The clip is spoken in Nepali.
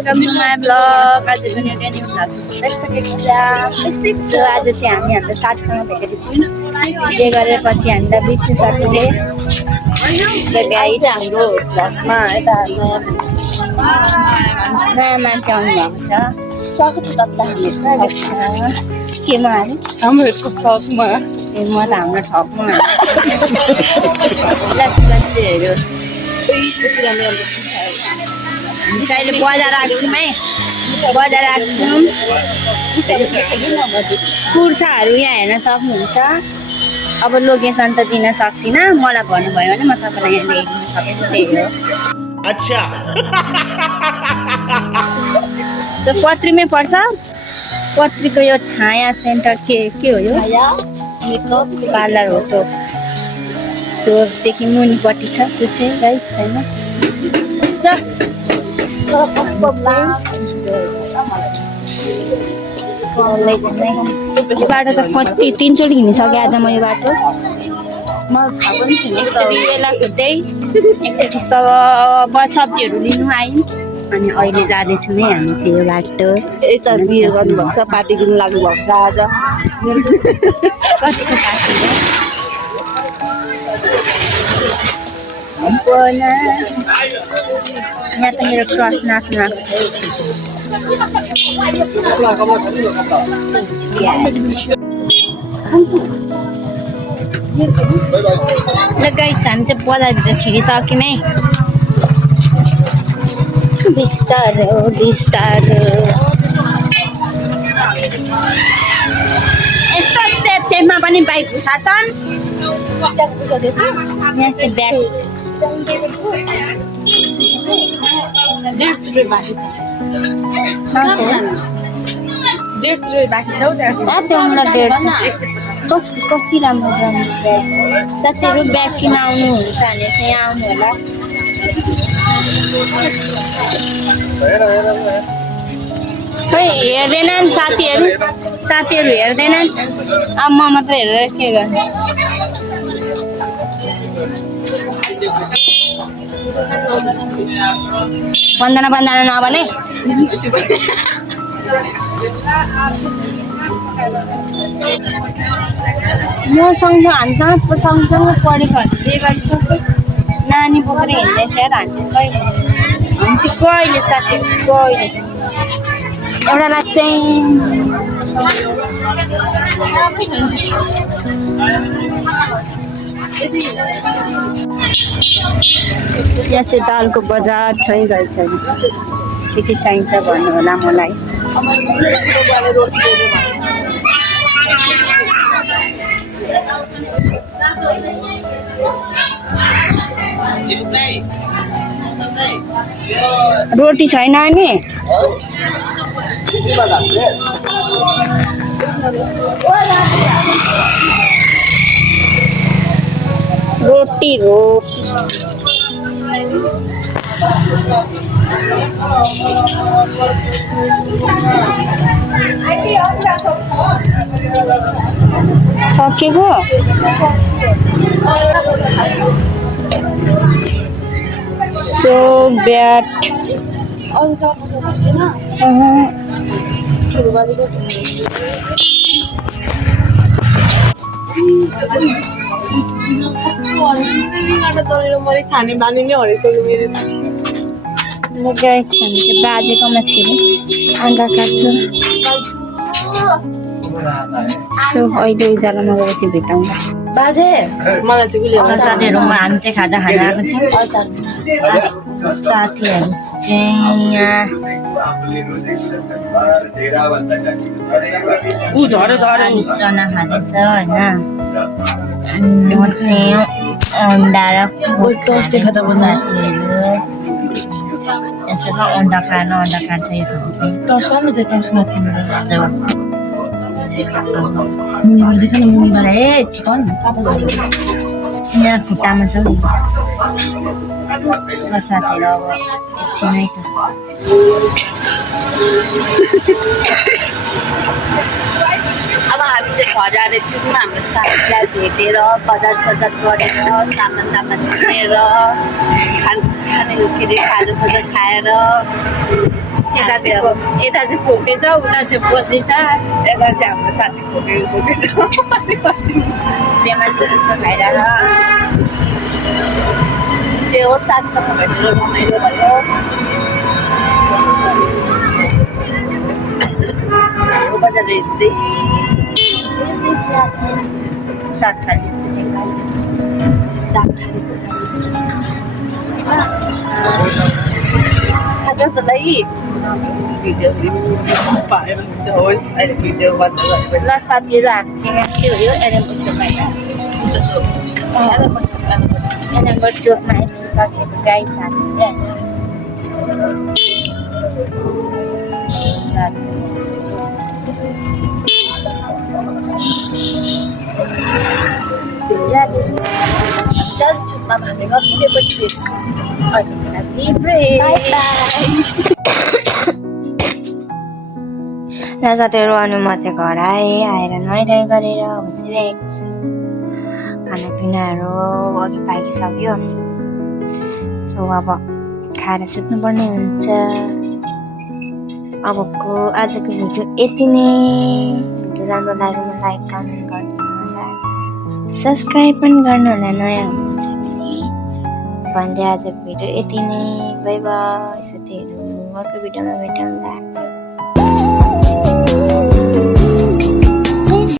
Welcome to my blog. आज पनि एउटा न्यू भ्लग सो आज चाहिँ हामी हाम्रो साथीसँग भेटेको छौँ। बिहे गरेर पछि हामीलाई बिर्सिनु सकिने हाम्रो भ्लगमा यता नयाँ मान्छे आउनुभएको छ। स्वागत छ तपाईँलाई हाम्रो केमा अरे हाम्रो ठकमा म त हाम्रो ठकमा हेऱ्यो अहिले बजार आएको छौँ है। बजार आएको छौँ। कुर्ताहरू यहाँ हेर्न सक्नुहुन्छ। अब लोकेसन त दिन सक्दिनँ, मलाई भन्नुभयो भने म तपाईँलाई यहाँ ल्याइदिन सक्छु। त्यही हो। अच्छा पत्रीमै पर्छ। पत्रीको यो छाया सेन्टर के हो यो? मेकअप पार्लर हो त्योदेखि मुनिपट्टि छ। त्यो चाहिँ राइट छैन। यो बाटो त कति 3 चोटि हिँडिसकेँ आज म यो बाटो। एकचोटि बेला खुट्दै एकचोटि सब्जीहरू लिनु आयौँ अनि अहिले जाँदैछौँ है हामी चाहिँ यो बाटो। यता बिहे गर्नुभएको छ, पार्टी दिनु लाग्नु भएको छ आज। कतिको पार्टी हो? यहाँ त मेरो क्रस नाच्नु आएको ल गाइस, हामी चाहिँ बजारभित्र छिरिसक्यौँ है। बिस्तारो बिस्तारो यस्तो चेपचेपमा पनि बाइक घुसार्छन्। यहाँ चाहिँ ब्याग 150 रुपियाँ बाँकी छ। कति राम्रो ब्याग। साथीहरू ब्याग किन आउनुहुन्छ भने चाहिँ यहाँ आउनु होला। खै हेर्दैनन् साथीहरू हेर्दैनन्। अब म मात्रै हेरेर के गर्नु। बन्दना नभने म सँगसँगै हामीसँग पढेकोहरू बिहे गरिसक्यो। नानी बोकेर हिँड्दैछ यार। हामी चाहिँ कहिले साथीहरू कहिले एउटालाई चाहिँ यहाँ चाहिँ दालको बजार छै रहेछ। के चाहिन्छ भन्नु होला मलाई। रोटी छैन नि? रोटी सकेको सो ब्याट खाने बानी नै हरिसक्यो मेरो। बाजेकोमा छिरे अन्डा काट्छु। सो अहिले उज्यालोमा गएपछि भेटौँ। बाजे मलाई चाहिँ साथीहरूमा हामी चाहिँ खाजा खान आएको छौँ। साथीहरू चाहिँ यहाँ चना खाँदैछ होइन। म चाहिँ अन्डा र साथीहरू यस्तो छ। अन्डा काट्छ यो चिकन यहाँ खुट्टामा छ साथीहरू। अब एकछिनै त अब हामी चाहिँ घर जाँदैछौँ। हाम्रो साथीलाई भेटेर बजार सजार गरेर सामान किनेर खाने के अरे खाजासाजा खाएर यता चाहिँ खोकेछ उता चाहिँ बस्दैछ यता चाहिँ हाम्रो साथी खोकेको छ त्यहाँ जस्तो खाइरहेर त्यो हो साथीसँग भेटेर रमाइलो भयो बजारले हिँड्दै साग खाने जस्तो साग खानेको खाजा तँलाई भिडियो पाएर हुन्छ होस् अहिले भिडियो बन्द गरेर ल साथीहरू हामी चाहिँ यहाँ के भयो एलेम्बोचोकमा होइन एलेम्बोचोकमा आइपुग्नु साथीहरू गाई छाने चाहिँ चलचित्रमा हामी नपुगेपछि भेट्छौँ अहिले र साथीहरू अनि म चाहिँ घर आएर नुहाइधुवाइ गरेर बसिरहेको छु खानापिनाहरू अघि पाकिसक्यो सो अब खाएर सुत्नुपर्ने हुन्छ अबको आजको भिडियो यति नै भिडियो राम्रो लाग्यो भने लाइक कमेन्ट गरिदिनु होला सब्सक्राइब पनि गर्नु होला नयाँ हुनुहुन्छ भने भन्दै आजको भिडियो यति नै बाई बाई साथीहरू अर्को भिडियोमा भेटौँला